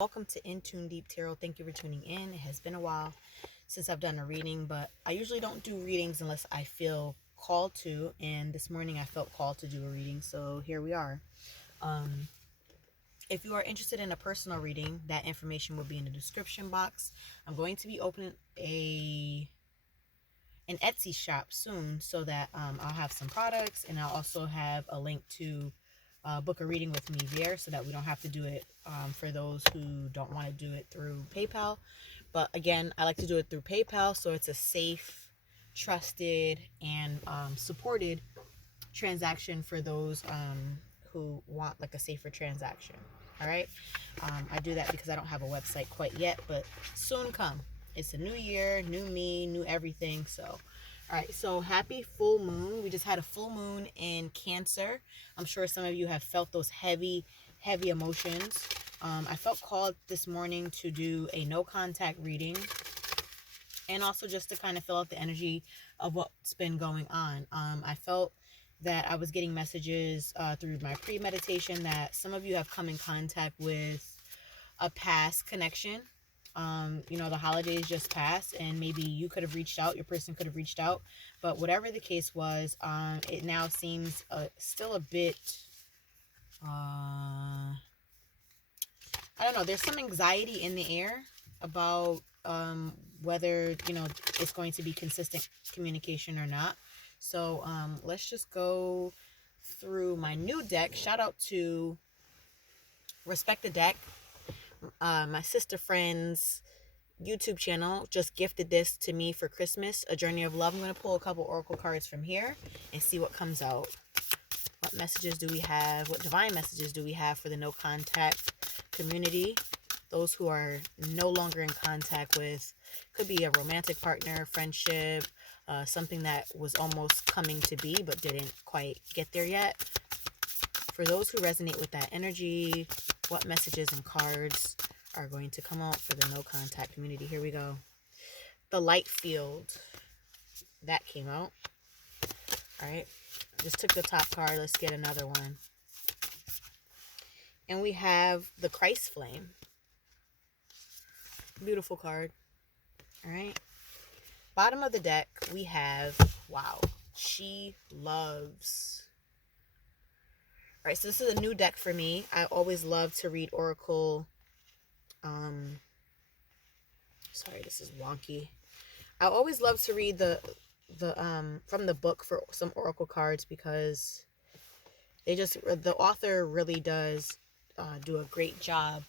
Welcome to In Tune Deep Tarot. Thank you for tuning in. It has been a while since I've done a reading, but I usually don't do readings unless I feel called to. And this morning I felt called to do a reading, so here we are. If you are interested in a personal reading, that information will be in the description box. I'm going to be opening an Etsy shop soon, so that I'll have some products, and I'll also have a link to book a reading with me there, so that we don't have to do it for those who don't want to do it through PayPal. But again, I like to do it through PayPal, so it's a safe, trusted, and supported transaction for those who want like a safer transaction. All right. I do that because I don't have a website quite yet, but soon come. It's a new year, new me, new everything. So, all right. So happy full moon. We just had a full moon in Cancer. I'm sure some of you have felt those heavy emotions. I felt called this morning to do a no contact reading, and also just to kind of fill out the energy of what's been going on. I felt that I was getting messages through my pre-meditation that some of you have come in contact with a past connection. The holidays just passed, and maybe you could have reached out, your person could have reached out, but whatever the case was, it now seems still a bit, I don't know, there's some anxiety in the air about whether, it's going to be consistent communication or not. So let's just go through my new deck. Shout out to Respect the Deck. My sister friend's YouTube channel just gifted this to me for Christmas, A Journey of Love. I'm going to pull a couple oracle cards from here and see what comes out. What messages do we have? What divine messages do we have for the no contact community? Those who are no longer in contact with, could be a romantic partner, friendship, something that was almost coming to be but didn't quite get there yet. For those who resonate with that energy, what messages and cards are going to come out for the no contact community? Here we go. The light field. That came out. All right. Just took the top card. Let's get another one. And we have the Christ flame. Beautiful card. All right. Bottom of the deck, we have, wow, She Loves. All right, so this is a new deck for me. I always love to read oracle. Sorry, this is wonky. I always love to read the from the book for some oracle cards, because the author really does do a great job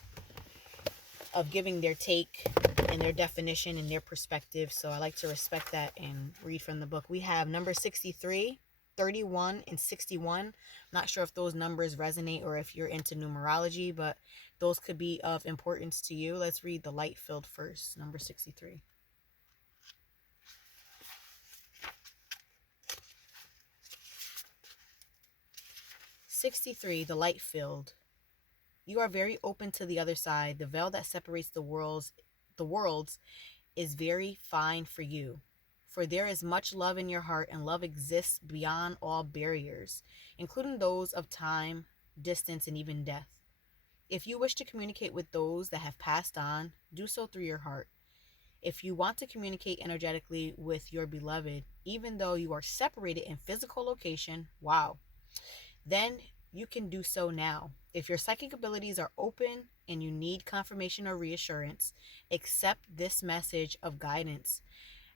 of giving their take and their definition and their perspective. So I like to respect that and read from the book. We have number 63, 31, and 61. Not sure if those numbers resonate or if you're into numerology, but those could be of importance to you. Let's read the light filled first, number 63. The light filled. You are very open to the other side. The veil that separates the worlds is very fine for you. For there is much love in your heart, and love exists beyond all barriers, including those of time, distance, and even death. If you wish to communicate with those that have passed on, do so through your heart. If you want to communicate energetically with your beloved, even though you are separated in physical location, wow, then you can do so now. If your psychic abilities are open and you need confirmation or reassurance, accept this message of guidance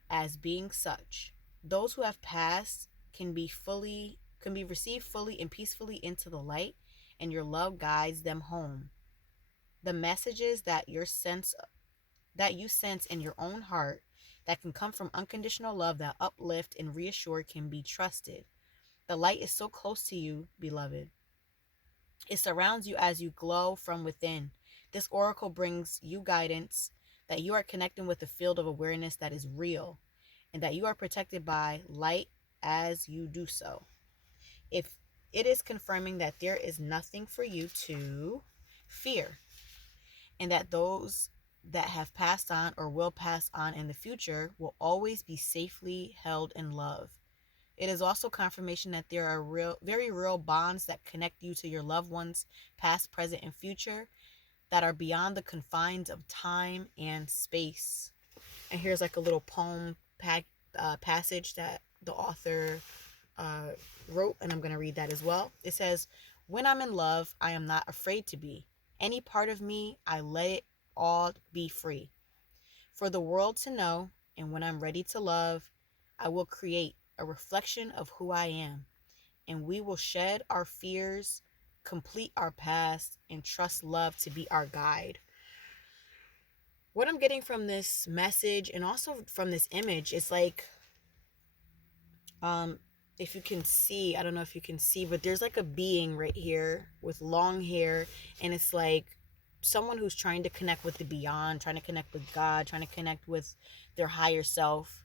as being such. Those who have passed can be received fully and peacefully into the light, and your love guides them home. The messages that you sense in your own heart that can come from unconditional love that uplift and reassure can be trusted. The light is so close to you, beloved. It surrounds you as you glow from within. This oracle brings you guidance that you are connecting with a field of awareness that is real, and that you are protected by light as you do so. If it is confirming that there is nothing for you to fear, and that those that have passed on or will pass on in the future will always be safely held in love. It is also confirmation that there are very real bonds that connect you to your loved ones, past, present, and future, that are beyond the confines of time and space. And here's like a little passage that the author uh, wrote, and I'm going to read that as well. It says, "When I'm in love, I am not afraid to be. Any part of me, I let it all be free. For the world to know, and when I'm ready to love, I will create a reflection of who I am, and we will shed our fears, complete our past, and trust love to be our guide." What I'm getting from this message and also from this image is like, um if you can see, I don't know if you can see, but there's like a being right here with long hair, and it's like someone who's trying to connect with the beyond, trying to connect with God, trying to connect with their higher self,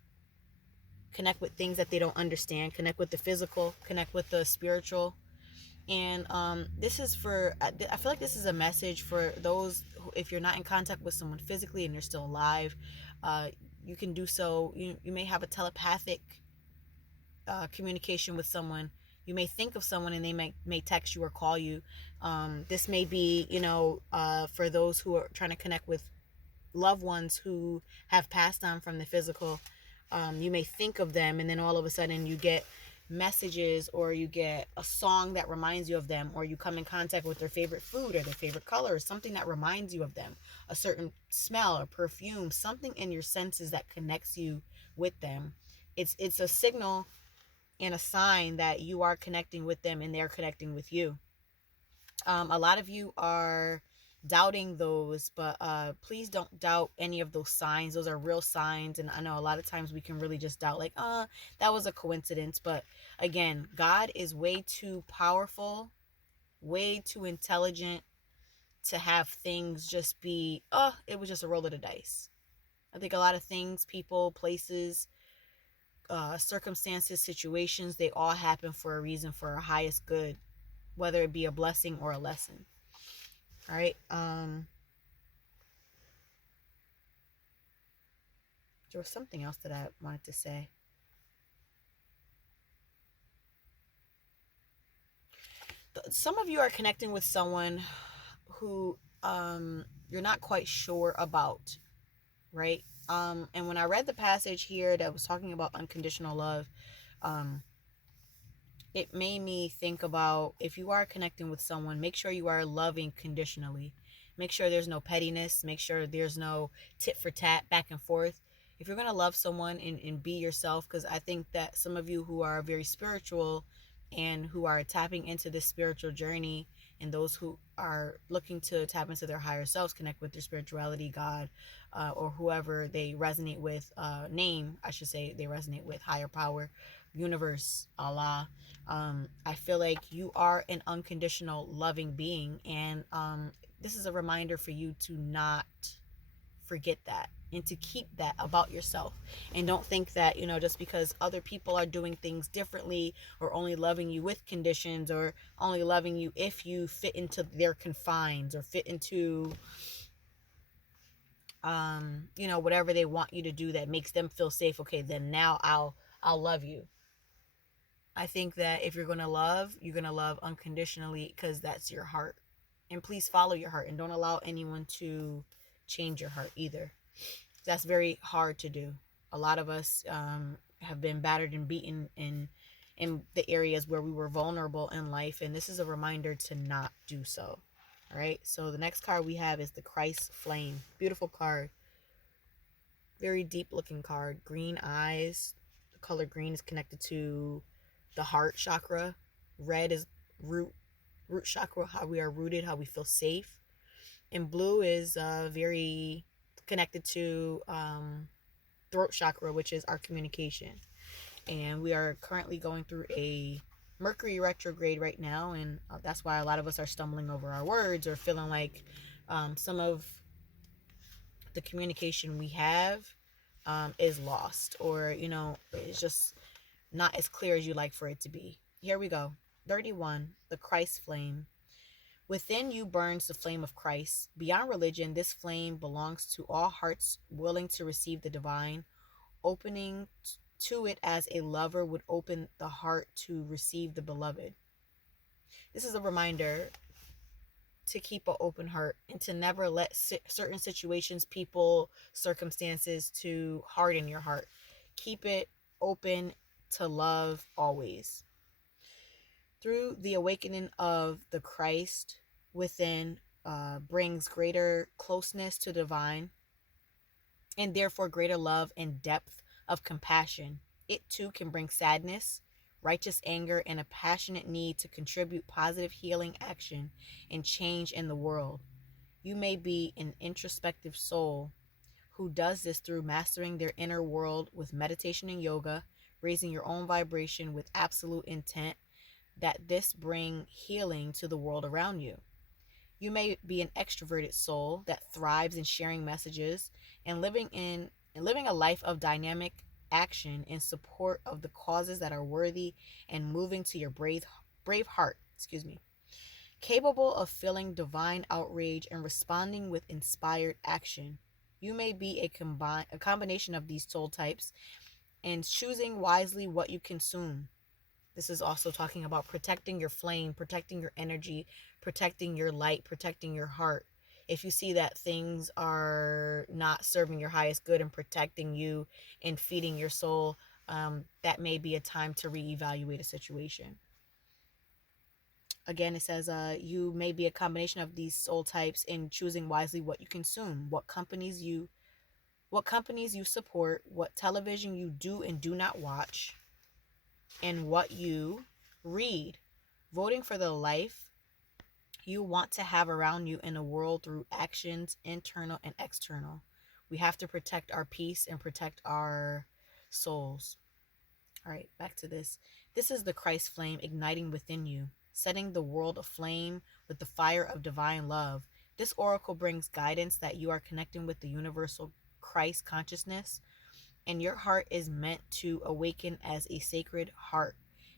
connect with things that they don't understand, connect with the physical, connect with the spiritual. And this is for, I feel like this is a message for those who, if you're not in contact with someone physically and you're still alive, uh, you can do so. You may have a telepathic communication with someone. You may think of someone and they may text you or call you. This may be, for those who are trying to connect with loved ones who have passed on from the physical. You may think of them, and then all of a sudden you get messages, or you get a song that reminds you of them, or you come in contact with their favorite food or their favorite color, or something that reminds you of them, a certain smell or perfume, something in your senses that connects you with them. It's a signal and a sign that you are connecting with them and they're connecting with you. A lot of you are doubting those, but please don't doubt any of those signs. Those are real signs. And I know a lot of times we can really just doubt, like, that was a coincidence. But again, God is way too powerful, way too intelligent to have things just be, it was just a roll of the dice. I think a lot of things, people, places, circumstances, situations, they all happen for a reason, for our highest good, whether it be a blessing or a lesson. All right. There was something else that I wanted to say. Some of you are connecting with someone who you're not quite sure about, right? And when I read the passage here that was talking about unconditional love, um, it made me think about, if you are connecting with someone, make sure you are loving conditionally. Make sure there's no pettiness. Make sure there's no tit for tat, back and forth. If you're going to love someone and be yourself, because I think that some of you who are very spiritual and who are tapping into this spiritual journey, and those who are looking to tap into their higher selves, connect with their spirituality, God, or whoever they resonate with, name, I should say, they resonate with, higher power, universe, Allah. I feel like you are an unconditional loving being, and this is a reminder for you to not forget that and to keep that about yourself. And don't think that, just because other people are doing things differently, or only loving you with conditions, or only loving you if you fit into their confines, or fit into whatever they want you to do that makes them feel safe, okay, then now I'll love you. I think that if you're going to love, you're going to love unconditionally, because that's your heart. And please follow your heart, and don't allow anyone to change your heart either. That's very hard to do. A lot of us have been battered and beaten in the areas where we were vulnerable in life, and this is a reminder to not do so. All right. So the next card we have is the Christ Flame. Beautiful card. Very deep looking card. Green eyes. The color green is connected to the heart chakra. Red is root chakra, how we are rooted, how we feel safe. And blue is very connected to throat chakra, which is our communication. And we are currently going through a Mercury retrograde right now, and that's why a lot of us are stumbling over our words, or feeling like some of the communication we have is lost, or it's just not as clear as you like for it to be. Here we go. 31, the Christ flame. Within you burns the flame of Christ. Beyond religion, this flame belongs to all hearts willing to receive the divine, opening to it as a lover would open the heart to receive the beloved. This is a reminder to keep an open heart and to never let certain situations, people, circumstances to harden your heart. Keep it open to love always. Through the awakening of the Christ within, brings greater closeness to divine, and therefore greater love and depth of compassion. It too can bring sadness, righteous anger, and a passionate need to contribute positive healing action and change in the world. You may be an introspective soul who does this through mastering their inner world with meditation and yoga, raising your own vibration with absolute intent that this bring healing to the world around you. You may be an extroverted soul that thrives in sharing messages and living a life of dynamic action in support of the causes that are worthy and moving to your brave heart, capable of feeling divine outrage and responding with inspired action. You may be a combination of these soul types and choosing wisely what you consume. This is also talking about protecting your flame, protecting your energy, protecting your light, protecting your heart. If you see that things are not serving your highest good and protecting you and feeding your soul, that may be a time to reevaluate a situation. Again, it says you may be a combination of these soul types in choosing wisely what you consume, what companies you support, what television you do and do not watch, and what you read. Voting for the life you want to have around you in a world through actions, internal and external. We have to protect our peace and protect our souls. All right, back to this. This is the Christ flame igniting within you, setting the world aflame with the fire of divine love. This oracle brings guidance that you are connecting with the universal Christ consciousness, and your heart is meant to awaken as a sacred heart.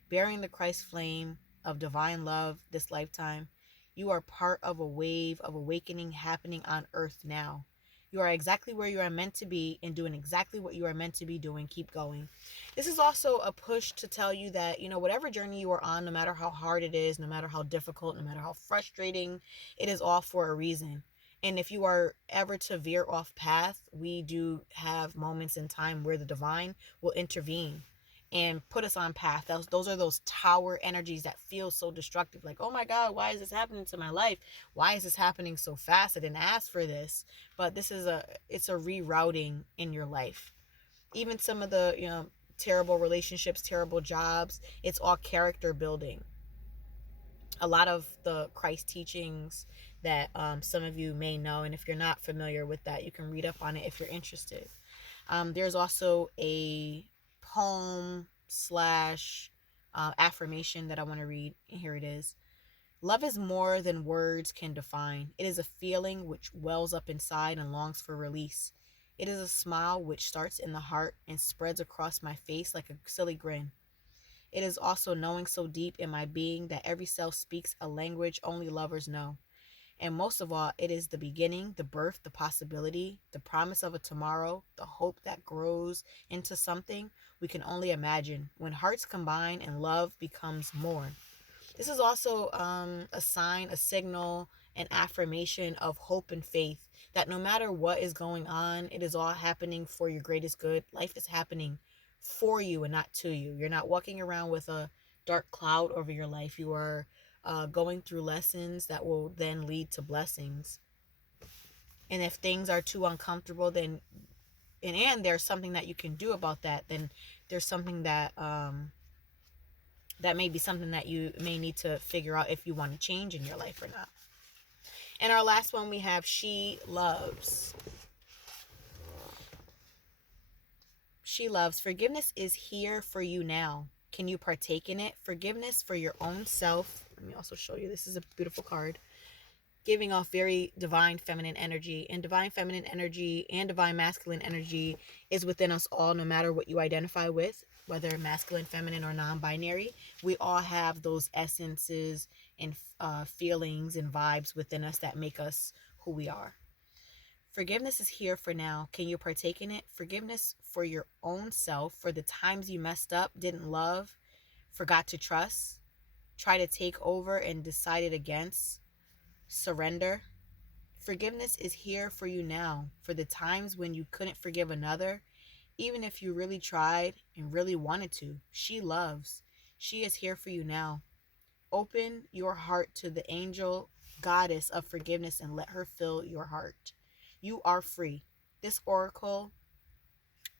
Bearing the Christ flame of divine love this lifetime, you are part of a wave of awakening happening on earth now. You are exactly where you are meant to be and doing exactly what you are meant to be doing. Keep going. This is also a push to tell you that, whatever journey you are on, no matter how hard it is, no matter how difficult, no matter how frustrating, it is all for a reason. And if you are ever to veer off path, we do have moments in time where the divine will intervene and put us on path. Those are those tower energies that feel so destructive. Like, oh my God, why is this happening to my life? Why is this happening so fast? I didn't ask for this. But it's a rerouting in your life. Even some of the, terrible relationships, terrible jobs, it's all character building. A lot of the Christ teachings that some of you may know, and if you're not familiar with that, you can read up on it if you're interested. There's also a poem slash affirmation that I want to read. Here it is. Love is more than words can define. It is a feeling which wells up inside and longs for release. It is a smile which starts in the heart and spreads across my face like a silly grin. It is also knowing so deep in my being that every cell speaks a language only lovers know. And most of all, it is the beginning, the birth, the possibility, the promise of a tomorrow, the hope that grows into something we can only imagine when hearts combine and love becomes more. This is also a sign, a signal, an affirmation of hope and faith that no matter what is going on, it is all happening for your greatest good. Life is happening for you and not to you. You're not walking around with a dark cloud over your life. You are going through lessons that will then lead to blessings. And if things are too uncomfortable, then and there's something that you can do about that, then there's something that that may be something that you may need to figure out if you want to change in your life or not. And our last one, we have She Loves. She loves. Forgiveness is here for you now. Can you partake in it? Forgiveness for your own self. Let me also show you. This is a beautiful card. Giving off very divine feminine energy. And divine feminine energy and divine masculine energy is within us all, no matter what you identify with, whether masculine, feminine, or non-binary. We all have those essences and feelings and vibes within us that make us who we are. Forgiveness is here for now. Can you partake in it? Forgiveness for your own self, for the times you messed up, didn't love, forgot to trust, try to take over and decided against. surrender. Forgiveness is here for you now, for the times when you couldn't forgive another, even if you really tried and really wanted to. She loves. She is here for you now. Open your heart to the angel goddess of forgiveness and let her fill your heart. You are free. This oracle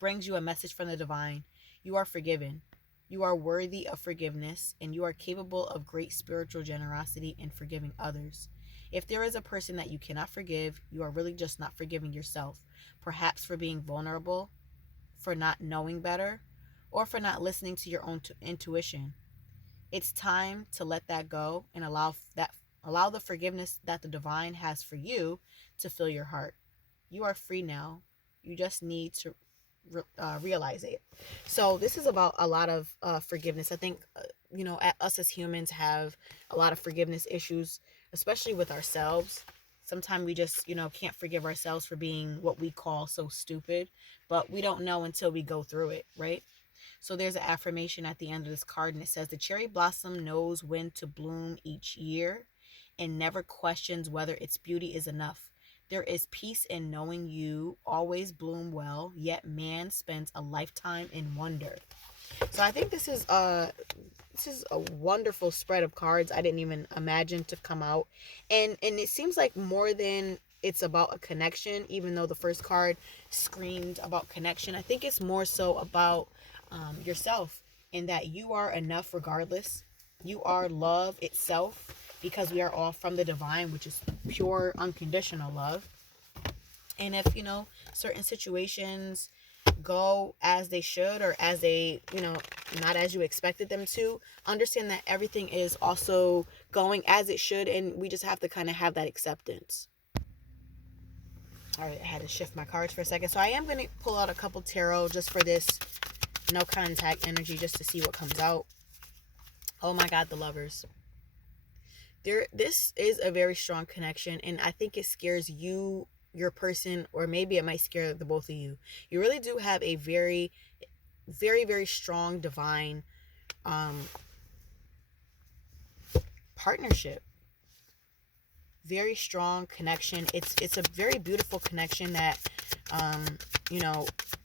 brings you a message from the divine. You are forgiven. You are worthy of forgiveness, and you are capable of great spiritual generosity in forgiving others. If there is a person that you cannot forgive, you are really just not forgiving yourself, perhaps for being vulnerable, for not knowing better, or for not listening to your own intuition. It's time to let that go and allow the forgiveness that the divine has for you to fill your heart. You are free now. You just need to realize it. So this is about a lot of forgiveness. I think us as humans have a lot of forgiveness issues, especially with ourselves. Sometimes we just can't forgive ourselves for being what we call so stupid, but we don't know until we go through it, right? So there's an affirmation at the end of this card, and it says, the cherry blossom knows when to bloom each year and never questions whether its beauty is enough. There is peace in knowing you always bloom well, yet man spends a lifetime in wonder. So I think this is a wonderful spread of cards I didn't even imagine to come out. And it seems like more than it's about a connection, even though the first card screamed about connection. I think it's more so about yourself, in that you are enough regardless. You are love itself, because we are all from the divine, which is pure unconditional love. And if certain situations go as they should, or as they not as you expected them to, understand that everything is also going as it should, and we just have to kind of have that acceptance. All right, I had to shift my cards for a second, so I am going to pull out a couple tarot just for this no contact energy, just to see what comes out. Oh my God, the Lovers. This is a very strong connection, and I think it scares you, your person, or maybe it might scare the both of you. You really do have a very, very, very strong divine partnership. Very strong connection. It's a very beautiful connection that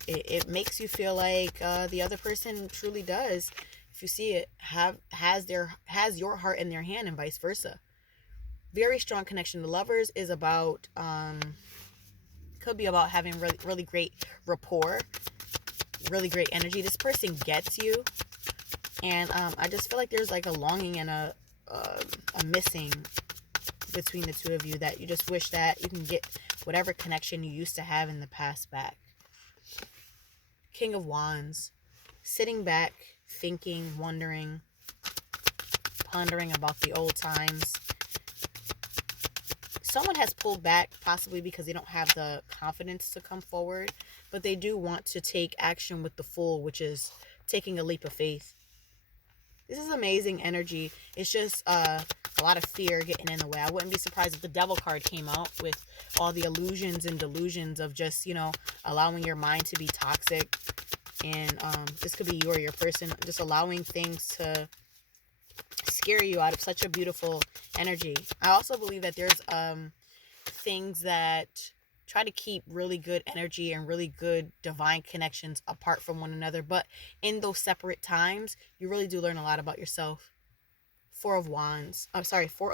it makes you feel like the other person truly does, if you see it, has your heart in their hand, and vice versa. Very strong connection. The Lovers is about could be about having really, really great rapport, really great energy. This person gets you, and I just feel like there's like a longing and a missing between the two of you, that you just wish that you can get whatever connection you used to have in the past back. King of Wands, sitting back, thinking, wondering, pondering about the old times. Someone has pulled back, possibly because they don't have the confidence to come forward, but they do want to take action with the Fool, which is taking a leap of faith. This is amazing energy. It's just a lot of fear getting in the way. I wouldn't be surprised if the Devil card came out with all the illusions and delusions of just, allowing your mind to be toxic. And this could be you or your person, just allowing things to scare you out of such a beautiful energy. I also believe that there's things that try to keep really good energy and really good divine connections apart from one another, but in those separate times you really do learn a lot about yourself. Four of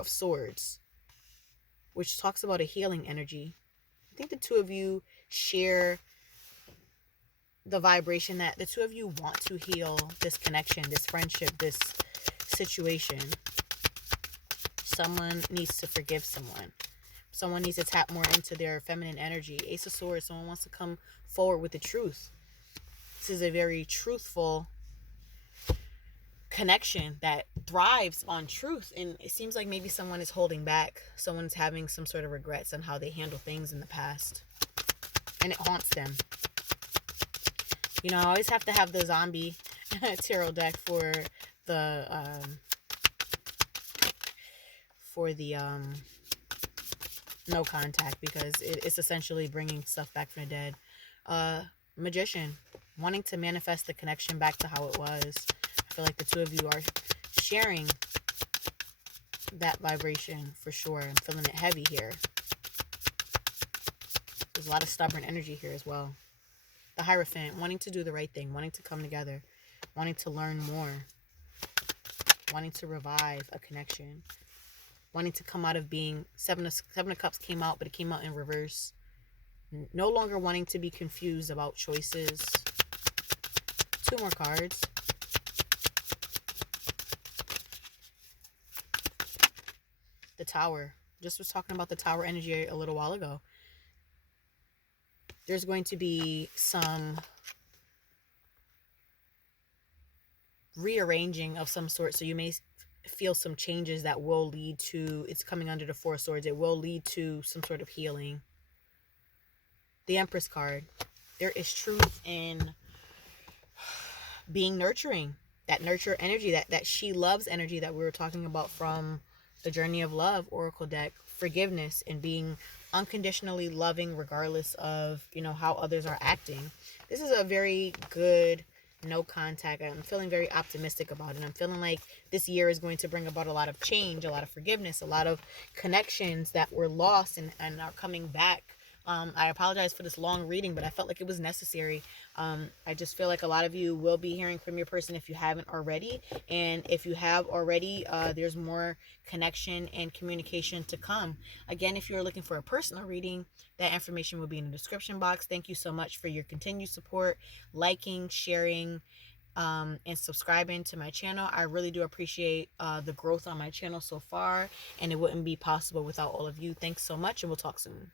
Swords, which talks about a healing energy. I think the two of you share the vibration that the two of you want to heal this connection, this friendship, this situation. Someone needs to forgive someone. Someone needs to tap more into their feminine energy. Ace of Swords, someone wants to come forward with the truth. This is a very truthful connection that thrives on truth, and it seems like maybe someone is holding back. Someone's having some sort of regrets on how they handle things in the past, and it haunts them. I always have to have the zombie tarot deck for the no contact, because it's essentially bringing stuff back from the dead. Magician, wanting to manifest the connection back to how it was. I feel like the two of you are sharing that vibration for sure. I'm feeling it heavy here. There's a lot of stubborn energy here as well. The Hierophant, wanting to do the right thing, wanting to come together, wanting to learn more, wanting to revive a connection, wanting to come out of being Seven of Cups came out, but it came out in reverse. No longer wanting to be confused about choices. 2 more cards. The Tower. Just was talking about the Tower energy a little while ago. There's going to be some rearranging of some sort. So you may feel some changes that will lead to, it's coming under the 4 swords. It will lead to some sort of healing. The Empress card. There is truth in being nurturing. That nurture energy, that she loves energy that we were talking about from the Journey of Love Oracle deck. Forgiveness and being unconditionally loving regardless of, how others are acting. This is a very good no contact. I'm feeling very optimistic about it. I'm feeling like this year is going to bring about a lot of change, a lot of forgiveness, a lot of connections that were lost and are coming back. I apologize for this long reading, but I felt like it was necessary. I just feel like a lot of you will be hearing from your person if you haven't already. And if you have already, there's more connection and communication to come. Again, if you're looking for a personal reading, that information will be in the description box. Thank you so much for your continued support, liking, sharing, and subscribing to my channel. I really do appreciate the growth on my channel so far, and it wouldn't be possible without all of you. Thanks so much, and we'll talk soon.